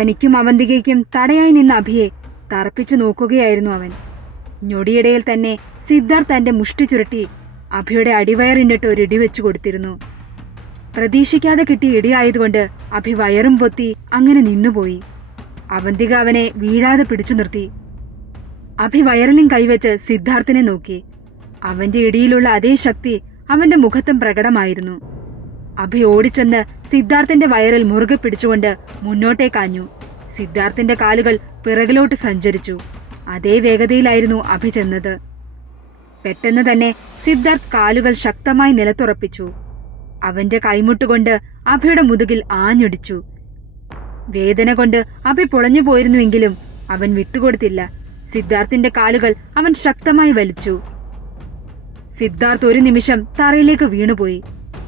തനിക്കും അവന്തികയ്ക്കും തടയായി നിന്ന അഭിയെ തറപ്പിച്ചു നോക്കുകയായിരുന്നു അവൻ. ഞൊടിയിടയിൽ തന്നെ സിദ്ധാർത്ഥ് തന്റെ മുഷ്ടി ചുരുട്ടി അഭിയുടെ അടിവയറിന്റെട്ട് ഒരു ഇടി വെച്ചു കൊടുത്തിരുന്നു. പ്രതീക്ഷിക്കാതെ കിട്ടിയ ഇടിയായതുകൊണ്ട് അഭി വയറും പൊത്തി അങ്ങനെ നിന്നുപോയി. അവന്തിക അവനെ വീഴാതെ പിടിച്ചു നിർത്തി. അഭി വയറിലും കൈവച്ച് സിദ്ധാർത്ഥിനെ നോക്കി. അവന്റെ ഇടിയിലുള്ള അതേ ശക്തി അവന്റെ മുഖത്തും പ്രകടമായിരുന്നു. അഭി ഓടിച്ചെന്ന് സിദ്ധാർത്ഥന്റെ വയറിൽ മുറുകെ പിടിച്ചുകൊണ്ട് മുന്നോട്ടേക്കാഞ്ഞു സിദ്ധാർത്ഥന്റെ കാലുകൾ പിറകിലോട്ട് സഞ്ചരിച്ചു. അതേ വേഗതയിലായിരുന്നു അഭി ചെന്നത്. പെട്ടെന്ന് തന്നെ സിദ്ധാർത്ഥ് കാലുകൾ ശക്തമായി നിലത്തുറപ്പിച്ചു. അവന്റെ കൈമുട്ടുകൊണ്ട് അഭിയുടെ മുതുകിൽ ആഞ്ഞൊടിച്ചു. വേദന കൊണ്ട് അഭി പൊളഞ്ഞു പോയിരുന്നുവെങ്കിലും അവൻ വിട്ടുകൊടുത്തില്ല. സിദ്ധാർത്ഥിന്റെ കാലുകൾ അവൻ ശക്തമായി വലിച്ചു. സിദ്ധാർത്ഥ് ഒരു നിമിഷം തറയിലേക്ക് വീണുപോയി.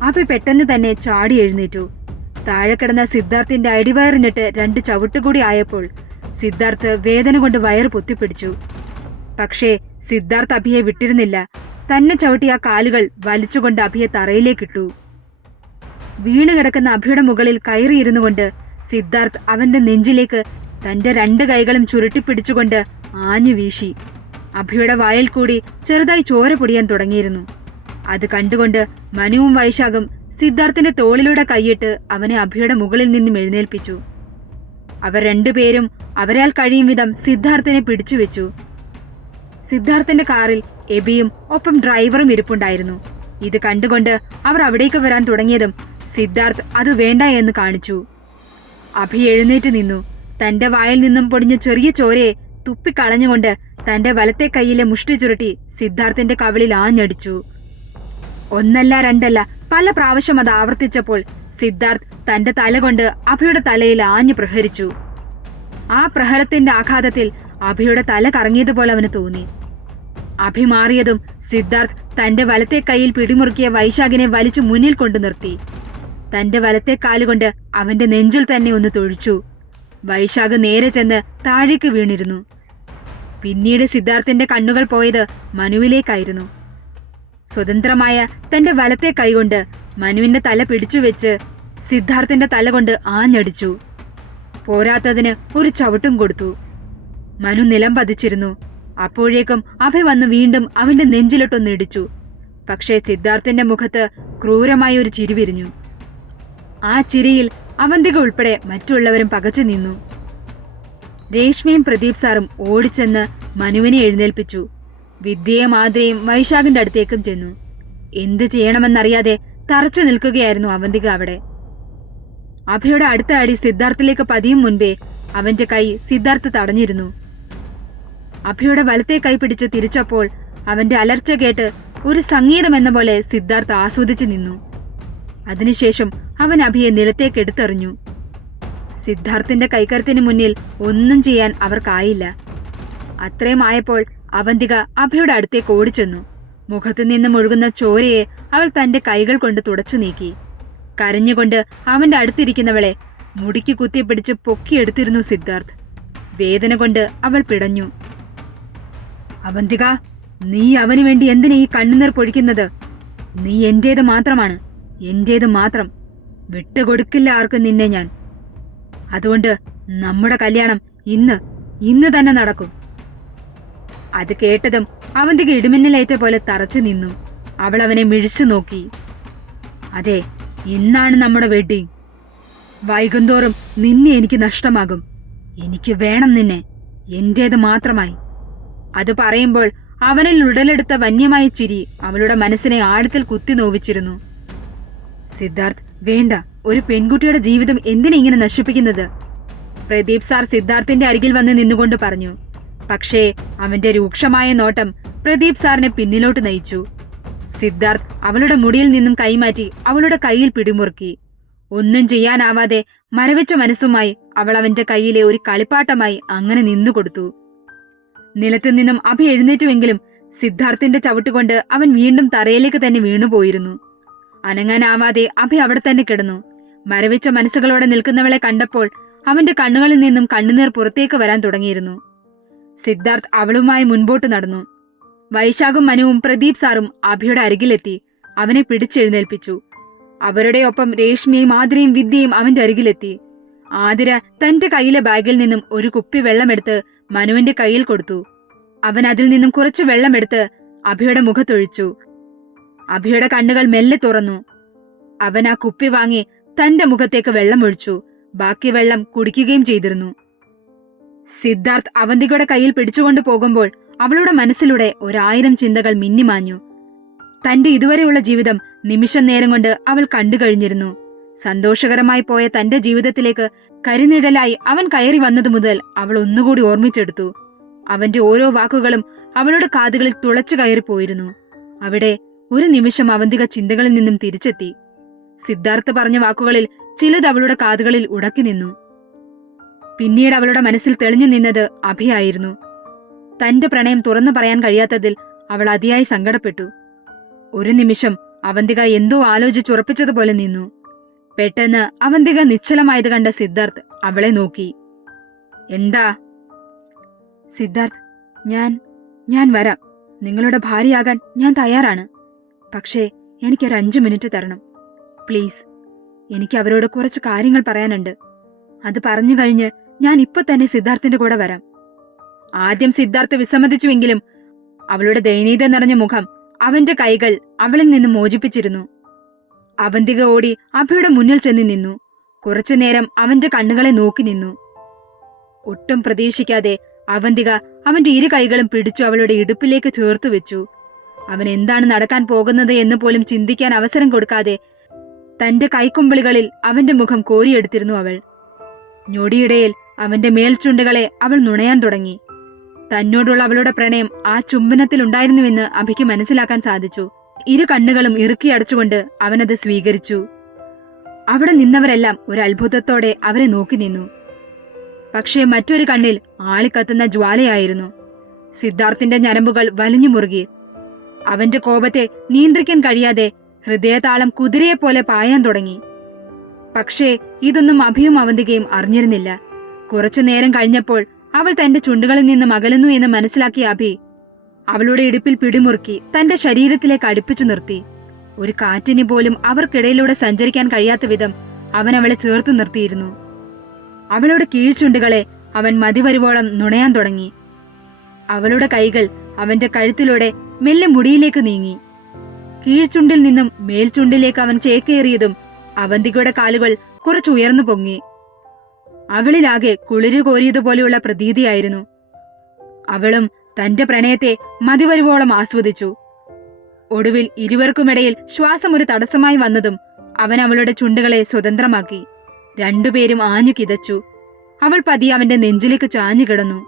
അഭി പെട്ടെന്ന് തന്നെ ചാടി എഴുന്നേറ്റു. താഴെ കിടന്ന സിദ്ധാർത്ഥിന്റെ അടിവയറിനിട്ട് രണ്ട് ചവിട്ടുകൂടി ആയപ്പോൾ സിദ്ധാർത്ഥ് വേദന കൊണ്ട് വയറ് പൊത്തിപ്പിടിച്ചു. പക്ഷേ സിദ്ധാർത്ഥ് അഭിയെ വിട്ടിരുന്നില്ല. തന്നെ ചവിട്ടിയ കാലുകൾ വലിച്ചുകൊണ്ട് അഭിയെ തറയിലേക്കിട്ടു. വീണ് കിടക്കുന്ന അഭിയുടെ മുകളിൽ കയറിയിരുന്നു കൊണ്ട് സിദ്ധാർത്ഥ് അവന്റെ നെഞ്ചിലേക്ക് തന്റെ രണ്ട് കൈകളും ചുരുട്ടിപ്പിടിച്ചുകൊണ്ട് ആഞ്ഞു വീശി. അഭിയുടെ വായിൽ കൂടി ചെറുതായി ചോര പൊടിയാൻ തുടങ്ങിയിരുന്നു. അത് കണ്ടുകൊണ്ട് മനുവും വൈശാഖും സിദ്ധാർത്ഥിന്റെ തോളിലൂടെ കൈയിട്ട് അവനെ അഭിയുടെ മുകളിൽ നിന്നും എഴുന്നേൽപ്പിച്ചു. അവർ രണ്ടുപേരും അവരാൽ കഴിയും വിധം സിദ്ധാർത്ഥിനെ പിടിച്ചുവെച്ചു സിദ്ധാർത്ഥിന്റെ കാറിൽ എബിയും ഒപ്പം ഡ്രൈവറും ഇരിപ്പുണ്ടായിരുന്നു. ഇത് കണ്ടുകൊണ്ട് അവർ അവിടേക്ക് വരാൻ തുടങ്ങിയതും സിദ്ധാർത്ഥ് അത് വേണ്ട എന്ന് കാണിച്ചു. അഭി എഴുന്നേറ്റ് നിന്നു. തന്റെ വായിൽ നിന്നും പൊടിഞ്ഞ ചെറിയ ചോരയെ തുപ്പിക്കളഞ്ഞുകൊണ്ട് തന്റെ വലത്തെ കൈയിലെ മുഷ്ടി ചുരുട്ടി സിദ്ധാർത്ഥിന്റെ കവിളിൽ ആഞ്ഞടിച്ചു. ഒന്നല്ല രണ്ടല്ല പല പ്രാവശ്യം അത് ആവർത്തിച്ചപ്പോൾ സിദ്ധാർത്ഥ് തന്റെ തല കൊണ്ട് അഭിയുടെ തലയിൽ ആഞ്ഞു പ്രഹരിച്ചു. ആ പ്രഹരത്തിന്റെ ആഘാതത്തിൽ അഭിയുടെ തല കറങ്ങിയതുപോലെ അവന് തോന്നി. അഭി മാറിയതും സിദ്ധാർത്ഥ് തന്റെ വലത്തെ കൈയിൽ പിടിമുറുക്കിയ വൈശാഖിനെ വലിച്ചു മുന്നിൽ കൊണ്ടു നിർത്തി. തന്റെ വലത്തെ കാലുകൊണ്ട് അവന്റെ നെഞ്ചിൽ തന്നെ ഒന്ന് തൊഴിച്ചു. വൈശാഖ് നേരെ ചെന്ന് താഴേക്ക് വീണിരുന്നു. പിന്നീട് സിദ്ധാർത്ഥിന്റെ കണ്ണുകൾ പോയത് മനുവിലേക്കായിരുന്നു. സ്വതന്ത്രമായ തന്റെ വലത്തെ കൈകൊണ്ട് മനുവിന്റെ തല പിടിച്ചുവെച്ച് സിദ്ധാർത്ഥന്റെ തല കൊണ്ട് ആഞ്ഞടിച്ചു. പോരാത്തതിന് ഒരു ചവിട്ടും കൊടുത്തു. മനു നിലം പതിച്ചിരുന്നു. അപ്പോഴേക്കും അഭി വന്ന് വീണ്ടും അവന്റെ നെഞ്ചിലിട്ടൊന്ന് ഇടിച്ചു. പക്ഷേ സിദ്ധാർത്ഥന്റെ മുഖത്ത് ക്രൂരമായ ഒരു ചിരി വിരിഞ്ഞു. ആ ചിരിയിൽ അവന്തിക ഉൾപ്പെടെ മറ്റുള്ളവരും പകച്ചു നിന്നു. രേഷ്മയും പ്രദീപ് സാറും ഓടിച്ചെന്ന് മനുവിനെ എഴുന്നേൽപ്പിച്ചു. വിദ്യയും ആദ്രയും വൈശാഖിന്റെ അടുത്തേക്കും ചെന്നു. എന്ത് ചെയ്യണമെന്നറിയാതെ തറച്ചു നിൽക്കുകയായിരുന്നു അവന്തിക അവിടെ. അഭയുടെ അടുത്ത അടി സിദ്ധാർത്ഥിലേക്ക് പതിയും മുൻപേ അവന്റെ കൈ സിദ്ധാർത്ഥ് തടഞ്ഞിരുന്നു. അഭയുടെ വലത്തെ കൈ പിടിച്ച് തിരിച്ചപ്പോൾ അവന്റെ അലർച്ച കേട്ട് ഒരു സംഗീതം എന്ന പോലെ സിദ്ധാർത്ഥ് ആസ്വദിച്ചു നിന്നു. അതിനുശേഷം അവൻ അഭിയെ നിലത്തേക്ക് എടുത്തെറിഞ്ഞു. സിദ്ധാർത്ഥിന്റെ കൈക്കരുത്തിന് മുന്നിൽ ഒന്നും ചെയ്യാൻ അവർക്കായില്ല. അത്രയും ആയപ്പോൾ അവന്തിക അഭയുടെ അടുത്തേക്ക് ഓടിച്ചെന്നു. മുഖത്തു നിന്നും ഒഴുകുന്ന ചോരയെ അവൾ തന്റെ കൈകൾ കൊണ്ട് തുടച്ചു നീക്കി. കരഞ്ഞുകൊണ്ട് അവന്റെ അടുത്തിരിക്കുന്നവളെ മുടിക്ക് കുത്തിപ്പിടിച്ച് പൊക്കിയെടുത്തിരുന്നു സിദ്ധാർത്ഥ്. വേദന കൊണ്ട് അവൾ പിടഞ്ഞു. അവന്തിക നീ അവന് വേണ്ടി എന്തിനാ ഈ കണ്ണുനീർ പൊഴിക്കുന്നത്? നീ എന്റേത് മാത്രമാണ് എന്റേത് മാത്രം. വിട്ടുകൊടുക്കില്ല ആർക്കും നിന്നെ ഞാൻ. അതുകൊണ്ട് നമ്മുടെ കല്യാണം ഇന്ന് ഇന്ന് തന്നെ നടക്കും. അത് കേട്ടതും അവന്റെ ഇടിമിന്നലേറ്റ പോലെ തറച്ചു നിന്നു. അവൾ അവനെ മിഴിച്ചു നോക്കി. അതെ ഇന്നാണ് നമ്മുടെ വെഡ്ഡിങ് വൈകുന്തോറും നിന്നെ എനിക്ക് നഷ്ടമാകും. എനിക്ക് വേണം നിന്നെ. എന്റേത് മാത്രമായി. അത് പറയുമ്പോൾ അവനിൽ ഉടലെടുത്ത വന്യമായ ചിരി അവളുടെ മനസ്സിനെ ആഴത്തിൽ കുത്തി നോവിച്ചിരുന്നു. സിദ്ധാർത്ഥ് വേണ്ട. ഒരു പെൺകുട്ടിയുടെ ജീവിതം എന്തിനെ ഇങ്ങനെ നശിപ്പിക്കുന്നത്? പ്രദീപ് സാർ സിദ്ധാർത്ഥിന്റെ അരികിൽ വന്ന് നിന്നുകൊണ്ട് പറഞ്ഞു. പക്ഷേ അവന്റെ രൂക്ഷമായ നോട്ടം പ്രദീപ് സാറിനെ പിന്നിലോട്ട് നയിച്ചു. സിദ്ധാർത്ഥ് അവളുടെ മുടിയിൽ നിന്നും കൈമാറ്റി അവളുടെ കയ്യിൽ പിടിമുറുക്കി. ഒന്നും ചെയ്യാനാവാതെ മരവിച്ച മനസ്സുമായി അവൾ അവന്റെ കയ്യിലെ ഒരു കളിപ്പാട്ടമായി അങ്ങനെ നിന്നുകൊടുത്തു. നിലത്തു നിന്നും അഭി എഴുന്നേറ്റുവെങ്കിലും സിദ്ധാർത്ഥിന്റെ ചവിട്ടുകൊണ്ട് അവൻ വീണ്ടും തറയിലേക്ക് തന്നെ വീണുപോയിരുന്നു. അനങ്ങാനാവാതെ അഭി അവിടെ തന്നെ കിടന്നു. മരവിച്ച മനസ്സുകളോടെ നിൽക്കുന്നവളെ കണ്ടപ്പോൾ അവന്റെ കണ്ണുകളിൽ നിന്നും കണ്ണുനീർ പുറത്തേക്ക് വരാൻ തുടങ്ങിയിരുന്നു. സിദ്ധാർത്ഥ് അവളുമായി മുൻപോട്ട് നടന്നു. വൈശാഖും മനുവും പ്രദീപ് സാറും അഭിയുടെ അരികിലെത്തി. അവനെ പിടിച്ചെഴുന്നേൽപ്പിച്ചു. അവരുടെ ഒപ്പം രേഷ്മയും ആതിരയും വിദ്യയും അവന്റെ അരികിലെത്തി. ആതിര തന്റെ കയ്യിലെ ബാഗിൽ നിന്നും ഒരു കുപ്പി വെള്ളമെടുത്ത് മനുവിന്റെ കയ്യിൽ കൊടുത്തു. അവൻ അതിൽ നിന്നും കുറച്ച് വെള്ളമെടുത്ത് അഭിയുടെ മുഖത്തൊഴിച്ചു. അഭിയുടെ കണ്ണുകൾ മെല്ലെ തുറന്നു. അവൻ ആ കുപ്പി വാങ്ങി തന്റെ മുഖത്തേക്ക് വെള്ളമൊഴിച്ചു. ബാക്കി വെള്ളം കുടിക്കുകയും ചെയ്തിരുന്നു. സിദ്ധാർത്ഥ് അവന്തികയുടെ കയ്യിൽ പിടിച്ചുകൊണ്ട് പോകുമ്പോൾ അവളുടെ മനസ്സിലൂടെ ഒരായിരം ചിന്തകൾ മിന്നിമാഞ്ഞു. തന്റെ ഇതുവരെയുള്ള ജീവിതം നിമിഷം നേരം കൊണ്ട് അവൾ കണ്ടു കഴിഞ്ഞിരുന്നു. സന്തോഷകരമായി പോയ തന്റെ ജീവിതത്തിലേക്ക് കരിനിഴലായി അവൻ കയറി വന്നതു മുതൽ അവൾ ഒന്നുകൂടി ഓർമ്മിച്ചെടുത്തു. അവന്റെ ഓരോ വാക്കുകളും അവളുടെ കാതുകളിൽ തുളച്ചു കയറിപ്പോയിരുന്നു അവിടെ ഒരു നിമിഷം അവന്തിക ചിന്തകളിൽ നിന്നും തിരിച്ചെത്തി. സിദ്ധാർത്ഥ് പറഞ്ഞ വാക്കുകളിൽ ചിലത് അവളുടെ കാതുകളിൽ ഉടക്കി നിന്നു പിന്നീട് അവളുടെ മനസ്സിൽ തെളിഞ്ഞു നിന്നത് അഭിയായിരുന്നു തന്റെ പ്രണയം തുറന്നു പറയാൻ കഴിയാത്തതിൽ അവൾ അതിയായി സങ്കടപ്പെട്ടു. ഒരു നിമിഷം അവന്തിക എന്തോ ആലോചിച്ചുറപ്പിച്ചതുപോലെ നിന്നു. പെട്ടെന്ന് അവന്തിക നിശ്ചലമായത് കണ്ട സിദ്ധാർത്ഥ് അവളെ നോക്കി. എന്താ? സിദ്ധാർത്ഥ് ഞാൻ ഞാൻ വരാം. നിങ്ങളുടെ ഭാര്യയാകാൻ ഞാൻ തയ്യാറാണ്. പക്ഷേ എനിക്കൊരു അഞ്ചു മിനിറ്റ് തരണം. പ്ലീസ് എനിക്ക് അവരോട് കുറച്ച് കാര്യങ്ങൾ പറയാനുണ്ട്. അത് പറഞ്ഞു കഴിഞ്ഞ് ഞാൻ ഇപ്പൊ തന്നെ സിദ്ധാർത്ഥിന്റെ കൂടെ വരാം. ആദ്യം സിദ്ധാർത്ഥ് വിസമ്മതിച്ചുവെങ്കിലും അവളുടെ ദയനീയത നിറഞ്ഞ മുഖം അവന്റെ കൈകൾ അവളിൽ നിന്ന് മോചിപ്പിച്ചിരുന്നു. അവന്തിക ഓടി അഭയുടെ മുന്നിൽ ചെന്ന് നിന്നു. കുറച്ചുനേരം അവന്റെ കണ്ണുകളെ നോക്കി നിന്നു. ഒട്ടും പ്രതീക്ഷിക്കാതെ അവന്തിക അവന്റെ ഇരു കൈകളും പിടിച്ചു അവളുടെ ഇടുപ്പിലേക്ക് ചേർത്തു വെച്ചു. അവൻ എന്താണ് നടക്കാൻ പോകുന്നത് എന്ന് പോലും ചിന്തിക്കാൻ അവസരം കൊടുക്കാതെ തന്റെ കൈക്കുമ്പിളികളിൽ അവന്റെ മുഖം കോരിയെടുത്തിരുന്നു അവൾ. ഞൊടിയിടയിൽ അവന്റെ മേൽചുണ്ടുകളെ അവൾ നുണയാൻ തുടങ്ങി. തന്നോടുള്ള അവളുടെ പ്രണയം ആ ചുംബനത്തിൽ ഉണ്ടായിരുന്നുവെന്ന് അഭിക്ക് മനസ്സിലാക്കാൻ സാധിച്ചു. ഇരു കണ്ണുകളും ഇറുക്കി അടച്ചുകൊണ്ട് അവനത് സ്വീകരിച്ചു. അവിടെ നിന്നവരെല്ലാം ഒരു അത്ഭുതത്തോടെ അവരെ നോക്കി നിന്നു. പക്ഷേ മറ്റൊരു കണ്ണിൽ ആളിക്കത്തുന്ന ജ്വാലയായിരുന്നു. സിദ്ധാർത്ഥിന്റെ ഞരമ്പുകൾ വലിഞ്ഞു മുറുകി. അവന്റെ കോപത്തെ നിയന്ത്രിക്കാൻ കഴിയാതെ ഹൃദയതാളം കുതിരയെപ്പോലെ പായാൻ തുടങ്ങി. പക്ഷേ ഇതൊന്നും അഭിയും അവന്തികയും അറിഞ്ഞിരുന്നില്ല. കുറച്ചു നേരം കഴിഞ്ഞപ്പോൾ അവൾ തന്റെ ചുണ്ടുകളിൽ നിന്ന് അകലുന്നു എന്ന് മനസ്സിലാക്കിയ അഭി അവളുടെ ഇടുപ്പിൽ പിടിമുറുക്കി തന്റെ ശരീരത്തിലേക്ക് അടുപ്പിച്ചു നിർത്തി. ഒരു കാറ്റിന് പോലും അവർക്കിടയിലൂടെ സഞ്ചരിക്കാൻ കഴിയാത്ത വിധം അവൻ അവളെ ചേർത്തു നിർത്തിയിരുന്നു. അവളുടെ കീഴ്ചുണ്ടുകളെ അവൻ മതിവരുവോളം നുണയാൻ തുടങ്ങി. അവളുടെ കൈകൾ അവന്റെ കഴുത്തിലൂടെ മെല്ലെ മുടിയിലേക്ക് നീങ്ങി. കീഴ്ചുണ്ടിൽ നിന്നും മേൽചുണ്ടിലേക്ക് അവൻ ചേക്കേറിയതും അവന്തികയുടെ കാലുകൾ കുറച്ചുയർന്നു പൊങ്ങി. അവളിലാകെ കുളിരു കോരിയതുപോലെയുള്ള പ്രതീതിയായിരുന്നു. അവളും തന്റെ പ്രണയത്തെ മതിവരുവോളം ആസ്വദിച്ചു. ഒടുവിൽ ഇരുവർക്കുമിടയിൽ ശ്വാസം ഒരു തടസ്സമായി വന്നതും അവൻ അവളുടെ ചുണ്ടുകളെ സ്വതന്ത്രമാക്കി. രണ്ടുപേരും ആഞ്ഞു കിതച്ചു. അവൾ പതിയെ അവന്റെ നെഞ്ചിലേക്ക് ചാഞ്ഞു കിടന്നു.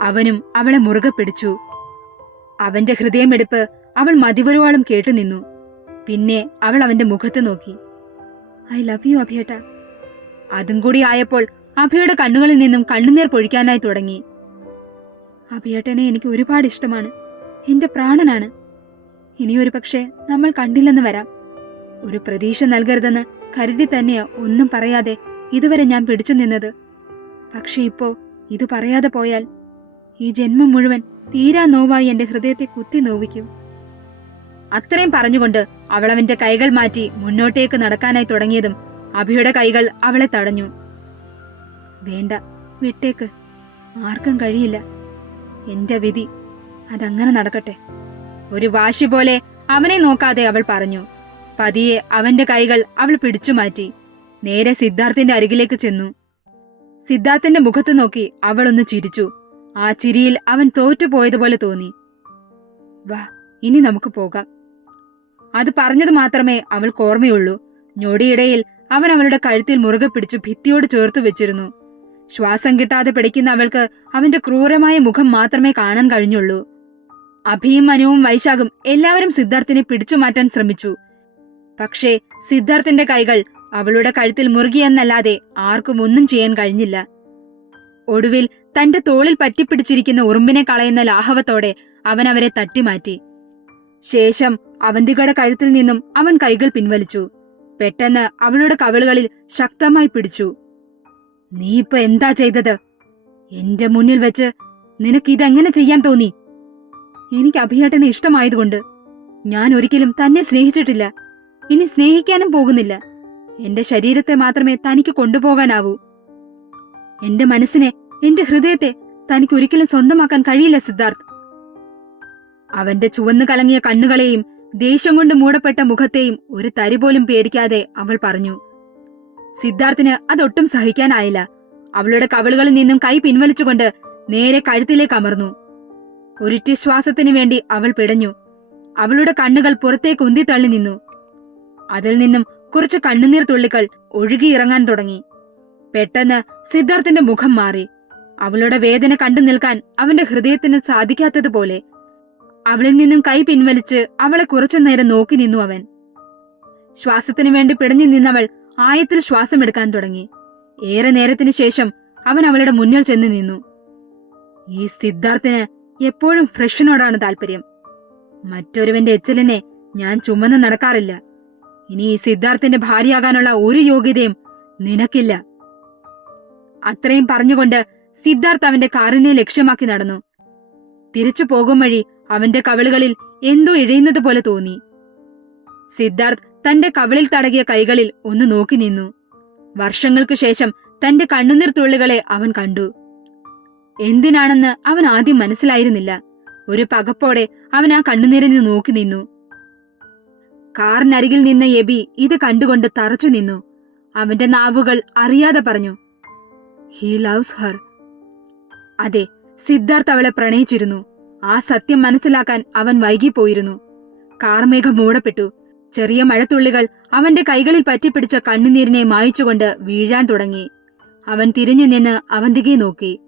അവനും അവളെ മുറുകെ പിടിച്ചു. അവന്റെ ഹൃദയമെടുപ്പ് അവൾ മതിവരുവാളും കേട്ടുനിന്നു. പിന്നെ അവൾ അവന്റെ മുഖത്ത് നോക്കി. ഐ ലവ് യു അഭിയേട്ട. അതും കൂടി ആയപ്പോൾ അഭിയുടെ കണ്ണുകളിൽ നിന്നും കണ്ണുനീർ പൊഴിക്കാനായി തുടങ്ങി. അഭിയേട്ടനെ എനിക്ക് ഒരുപാട് ഇഷ്ടമാണ്. എന്റെ പ്രാണനാണ്. ഇനിയൊരു പക്ഷേ നമ്മൾ കണ്ടില്ലെന്ന് വരാം. ഒരു പ്രതീക്ഷ നൽകരുതെന്ന് കരുതി തന്നെയോ ഒന്നും പറയാതെ ഇതുവരെ ഞാൻ പിടിച്ചു നിന്നത്. പക്ഷെ ഇപ്പോ ഇത് പറയാതെ പോയാൽ ഈ ജന്മം മുഴുവൻ തീരാ നോവായി എന്റെ ഹൃദയത്തെ കുത്തി നോവിക്കും. അത്രയും പറഞ്ഞുകൊണ്ട് അവൾ അവന്റെ കൈകൾ മാറ്റി മുന്നോട്ടേക്ക് നടക്കാനായി തുടങ്ങിയതും അഭിയുടെ കൈകൾ അവളെ തടഞ്ഞു. വേണ്ട വിട്ടേക്ക്. ആർക്കും കഴിയില്ല. എന്റെ വിധി അതങ്ങനെ നടക്കട്ടെ. ഒരു വാശി പോലെ അവനെ നോക്കാതെ അവൾ പറഞ്ഞു. പതിയെ അവന്റെ കൈകൾ അവൾ പിടിച്ചു മാറ്റി. നേരെ സിദ്ധാർത്ഥിന്റെ അരികിലേക്ക് ചെന്നു. സിദ്ധാർത്ഥിന്റെ മുഖത്ത് നോക്കി അവൾ ഒന്ന് ചിരിച്ചു. ആ ചിരിയിൽ അവൻ തോറ്റുപോയതുപോലെ തോന്നി. വാ ഇനി നമുക്ക് പോകാം. അത് പറഞ്ഞത് മാത്രമേ അവൾക്ക് ഓർമ്മയുള്ളൂ. ഞൊടിയിടയിൽ അവൻ അവളുടെ കഴുത്തിൽ മുറുകെ പിടിച്ചു ഭിത്തിയോട് ചേർത്ത് വെച്ചിരുന്നു. ശ്വാസം കിട്ടാതെ പിടിക്കുന്ന അവൾക്ക് അവന്റെ ക്രൂരമായ മുഖം മാത്രമേ കാണാൻ കഴിഞ്ഞുള്ളൂ. അഭിയും മനുവും വൈശാഖും എല്ലാവരും സിദ്ധാർത്ഥിനെ പിടിച്ചു മാറ്റാൻ ശ്രമിച്ചു. പക്ഷേ സിദ്ധാർത്ഥിന്റെ കൈകൾ അവളുടെ കഴുത്തിൽ മുറുകിയെന്നല്ലാതെ ആർക്കും ഒന്നും ചെയ്യാൻ കഴിഞ്ഞില്ല. ഒടുവിൽ തന്റെ തോളിൽ പറ്റിപ്പിടിച്ചിരിക്കുന്ന ഉറുമ്പിനെ കളയുന്ന ലാഹവത്തോടെ അവൻ അവരെ തട്ടിമാറ്റി. ശേഷം അവന്തികയുടെ കഴുത്തിൽ നിന്നും അവൻ കൈകൾ പിൻവലിച്ചു. പെട്ടെന്ന് അവളുടെ കവിളുകളിൽ ശക്തമായി പിടിച്ചു. നീ ഇപ്പൊ എന്താ ചെയ്തത്? എന്റെ മുന്നിൽ വെച്ച് നിനക്ക് ഇതെങ്ങനെ ചെയ്യാൻ തോന്നി? എനിക്ക് അഭിയേട്ടനെ ഇഷ്ടമായതുകൊണ്ട്. ഞാൻ ഒരിക്കലും തന്നെ സ്നേഹിച്ചിട്ടില്ല. ഇനി സ്നേഹിക്കാനും പോകുന്നില്ല. എന്റെ ശരീരത്തെ മാത്രമേ തനിക്ക് കൊണ്ടുപോകാനാവൂ. എന്റെ മനസ്സിനെ എന്റെ ഹൃദയത്തെ തനിക്ക് ഒരിക്കലും സ്വന്തമാക്കാൻ കഴിയില്ല സിദ്ധാർത്ഥ്. അവന്റെ ചുവന്നു കലങ്ങിയ കണ്ണുകളെയും ദേഷ്യം കൊണ്ട് മൂടപ്പെട്ട മുഖത്തെയും ഒരു തരി പോലും പേടിക്കാതെ അവൾ പറഞ്ഞു സിദ്ധാർത്ഥിന് അതൊട്ടും സഹിക്കാനായില്ല. അവളുടെ കവിളുകളിൽ നിന്നും കൈ പിൻവലിച്ചുകൊണ്ട് നേരെ കഴുത്തിലേക്ക് അമർന്നു. ഒരിറ്റ ശ്വാസത്തിനു വേണ്ടി അവൾ പിടഞ്ഞു. അവളുടെ കണ്ണുകൾ പുറത്തേക്ക് ഉന്തിത്തള്ളി നിന്നു. അതിൽ നിന്നും കുറച്ച് കണ്ണുനീർ തുള്ളികൾ ഒഴുകിയിറങ്ങാൻ തുടങ്ങി. പെട്ടെന്ന് സിദ്ധാർത്ഥിന്റെ മുഖം മാറി. അവളുടെ വേദന കണ്ടു നിൽക്കാൻ അവന്റെ ഹൃദയത്തിന് സാധിക്കാത്തതുപോലെ അവളിൽ നിന്നും കൈ പിൻവലിച്ച് അവളെ കുറച്ചു നേരം നോക്കി നിന്നു അവൻ. ശ്വാസത്തിനു വേണ്ടി പിടഞ്ഞു നിന്നവൾ ആയത്തിൽ ശ്വാസം എടുക്കാൻ തുടങ്ങി. ഏറെ നേരത്തിന് ശേഷം അവൻ അവളുടെ മുന്നിൽ ചെന്ന് നിന്നു. ഈ സിദ്ധാർത്ഥിന് എപ്പോഴും ഫ്രഷിനോടാണ് താല്പര്യം. മറ്റൊരുവന്റെ എച്ചലിനെ ഞാൻ ചുമന്ന് നടക്കാറില്ല. ഇനി ഈ സിദ്ധാർത്ഥിന്റെ ഭാര്യയാകാനുള്ള ഒരു യോഗ്യതയും നിനക്കില്ല. അത്രയും പറഞ്ഞുകൊണ്ട് സിദ്ധാർത്ഥ് അവന്റെ കാറിനെ ലക്ഷ്യമാക്കി നടന്നു. തിരിച്ചു പോകും വഴി അവന്റെ കവിളുകളിൽ എന്തോ ഇഴയുന്നത് പോലെ തോന്നി. സിദ്ധാർത്ഥ് തന്റെ കവിളിൽ തടകിയ കൈകളിൽ ഒന്ന് നോക്കി നിന്നു. വർഷങ്ങൾക്കു ശേഷം തന്റെ കണ്ണുനീർ തുള്ളികളെ അവൻ കണ്ടു. എന്തിനാണെന്ന് അവൻ ആദ്യം മനസ്സിലായിരുന്നില്ല. ഒരു പകപ്പോടെ അവൻ ആ കണ്ണുനീരിനെ നോക്കി നിന്നു. കാറിനരികിൽ നിന്ന എബി ഇത് കണ്ടുകൊണ്ട് തറച്ചു നിന്നു. അവന്റെ നാവുകൾ അറിയാതെ പറഞ്ഞു ഹി ലവ്സ് ഹർ അതെ സിദ്ധാർത്ഥ് അവളെ പ്രണയിച്ചിരുന്നു. ആ സത്യം മനസ്സിലാക്കാൻ അവൻ വൈകിപ്പോയിരുന്നു. കാർമേഘം മൂടപ്പെട്ടു. ചെറിയ മഴത്തുള്ളികൾ അവന്റെ കൈകളിൽ പറ്റിപ്പിടിച്ച കണ്ണുനീരിനെ മായിച്ചുകൊണ്ട് വീഴാൻ തുടങ്ങി. അവൻ തിരിഞ്ഞു നിന്ന് അവന്തികയെ നോക്കി.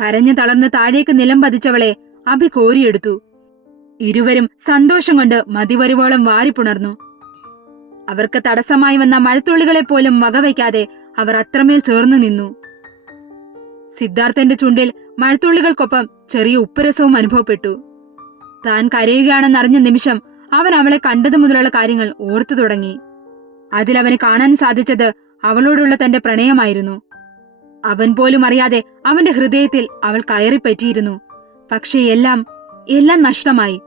കരഞ്ഞു തളർന്ന് താഴേക്ക് നിലം പതിച്ചവളെ അഭി കോരിയെടുത്തു. ഇരുവരും സന്തോഷം കൊണ്ട് മതിവരുവോളം വാരിപ്പുണർന്നു. അവർക്ക് തടസ്സമായി വന്ന മഴത്തുള്ളികളെ പോലും വകവയ്ക്കാതെ അവർ അത്രമേൽ ചേർന്നു നിന്നു. സിദ്ധാർത്ഥന്റെ ചുണ്ടിൽ മഴത്തുള്ളികൾക്കൊപ്പം ചെറിയ ഉപ്പുരസവും അനുഭവപ്പെട്ടു. താൻ കരയുകയാണെന്നറിഞ്ഞ നിമിഷം അവൻ അവളെ കണ്ടതു മുതലുള്ള കാര്യങ്ങൾ ഓർത്തു തുടങ്ങി. അതിലവന് കാണാൻ സാധിച്ചത് അവളോടുള്ള തന്റെ പ്രണയമായിരുന്നു. അവൻ പോലും അറിയാതെ അവന്റെ ഹൃദയത്തിൽ അവൾ കയറിപ്പറ്റിയിരുന്നു. പക്ഷേ എല്ലാം എല്ലാം നഷ്ടമായി.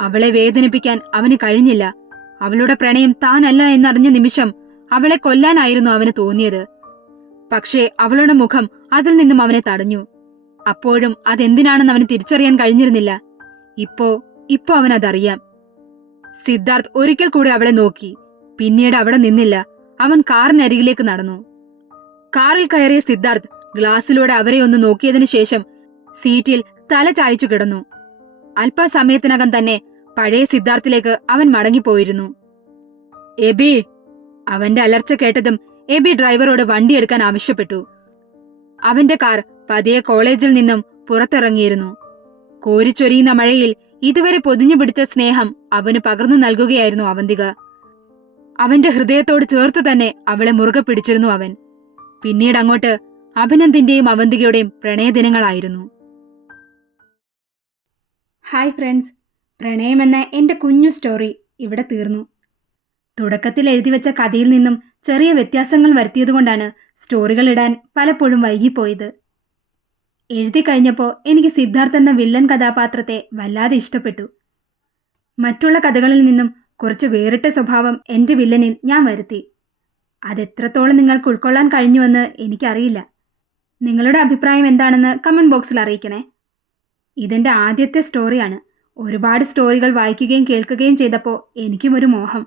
അവളെ വേദനിപ്പിക്കാൻ അവന് കഴിഞ്ഞില്ല. അവളുടെ പ്രണയം താനല്ല എന്നറിഞ്ഞ നിമിഷം അവളെ കൊല്ലാനായിരുന്നു അവന് തോന്നിയത്. പക്ഷേ അവളുടെ മുഖം അതിൽ നിന്നും അവനെ തടഞ്ഞു. അപ്പോഴും അതെന്തിനാണെന്ന് അവന് തിരിച്ചറിയാൻ കഴിഞ്ഞിരുന്നില്ല. ഇപ്പോ ഇപ്പോ അവൻ അതറിയാം സിദ്ധാർത്ഥ് ഒരിക്കൽ കൂടി അവളെ നോക്കി. പിന്നീട് അവിടെ നിന്നില്ല. അവൻ കാറിനരികിലേക്ക് നടന്നു. കാറിൽ കയറിയ സിദ്ധാർത്ഥ് ഗ്ലാസിലൂടെ അവരെ ഒന്ന് നോക്കിയതിനു ശേഷം സീറ്റിൽ തല ചായച്ചു കിടന്നു. അല്പസമയത്തിനകം തന്നെ പഴയ സിദ്ധാർത്ഥിലേക്ക് അവൻ മടങ്ങിപ്പോയിരുന്നു. എബി അവന്റെ അലർച്ച കേട്ടതും എബി ഡ്രൈവറോട് വണ്ടി എടുക്കാൻ ആവശ്യപ്പെട്ടു. അവന്റെ കാർ പതിയെ കോളേജിൽ നിന്നും പുറത്തിറങ്ങിയിരുന്നു. കോരിച്ചൊരിയുന്ന മഴയിൽ ഇതുവരെ പൊതിഞ്ഞു പിടിച്ച സ്നേഹം അവന് പകർന്നു നൽകുകയായിരുന്നു അവന്തിക. അവന്റെ ഹൃദയത്തോട് ചേർത്ത് തന്നെ അവളെ മുറുകെ പിടിച്ചിരുന്നു അവൻ. പിന്നീട് അങ്ങോട്ട് അഭിനന്ദിന്റെയും അവന്തികയുടെയും പ്രണയദിനങ്ങളായിരുന്നു. Hi friends. പ്രണയമെന്ന എന്റെ കുഞ്ഞു സ്റ്റോറി ഇവിടെ തീർന്നു. തുടക്കത്തിൽ എഴുതി വെച്ച കഥയിൽ നിന്നും ചെറിയ വ്യത്യാസങ്ങൾ വരുത്തിയതുകൊണ്ടാണ് സ്റ്റോറികൾ ഇടാൻ പലപ്പോഴും വൈകിപ്പോയത്. എഴുതി കഴിഞ്ഞപ്പോൾ എനിക്ക് സിദ്ധാർത്ഥ് എന്ന വില്ലൻ കഥാപാത്രത്തെ വല്ലാതെ ഇഷ്ടപ്പെട്ടു. മറ്റുള്ള കഥകളിൽ നിന്നും കുറച്ച് വേറിട്ട സ്വഭാവം എന്റെ വില്ലനിൽ ഞാൻ വരുത്തി. അതെത്രത്തോളം നിങ്ങൾക്ക് ഉൾക്കൊള്ളാൻ കഴിഞ്ഞുവെന്ന് എനിക്കറിയില്ല. നിങ്ങളുടെ അഭിപ്രായം എന്താണെന്ന് കമന്റ് ബോക്സിൽ അറിയിക്കണേ. ഇതെന്റെ ആദ്യത്തെ സ്റ്റോറിയാണ് ഒരുപാട് സ്റ്റോറികൾ വായിക്കുകയും കേൾക്കുകയും ചെയ്തപ്പോൾ എനിക്കും ഒരു മോഹം.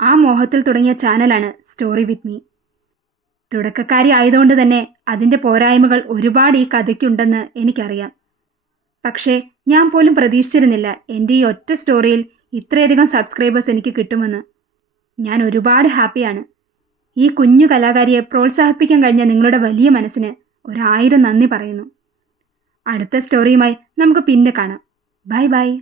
ആ മോഹത്തിൽ തുടങ്ങിയ ചാനലാണ് സ്റ്റോറി വിത്ത് മീ തുടക്കക്കാരി ആയതുകൊണ്ട് തന്നെ അതിന്റെ പോരായ്മകൾ ഒരുപാട് ഈ കഥയ്ക്കുണ്ടെന്ന് എനിക്കറിയാം. പക്ഷേ ഞാൻ പോലും പ്രതീക്ഷിച്ചിരുന്നില്ല എന്റെ ഈ ഒറ്റ സ്റ്റോറിയിൽ ഇത്രയധികം സബ്സ്ക്രൈബേഴ്സ് എനിക്ക് കിട്ടുമെന്ന്. ഞാൻ ഒരുപാട് ഹാപ്പിയാണ്. ഈ കുഞ്ഞു കലാകാരിയെ പ്രോത്സാഹിപ്പിക്കാൻ കഴിഞ്ഞ നിങ്ങളുടെ വലിയ മനസ്സിന് ഒരായിരം നന്ദി പറയുന്നു. അടുത്ത സ്റ്റോറിയുമായി നമുക്ക് പിന്നെ കാണാം. Bye bye.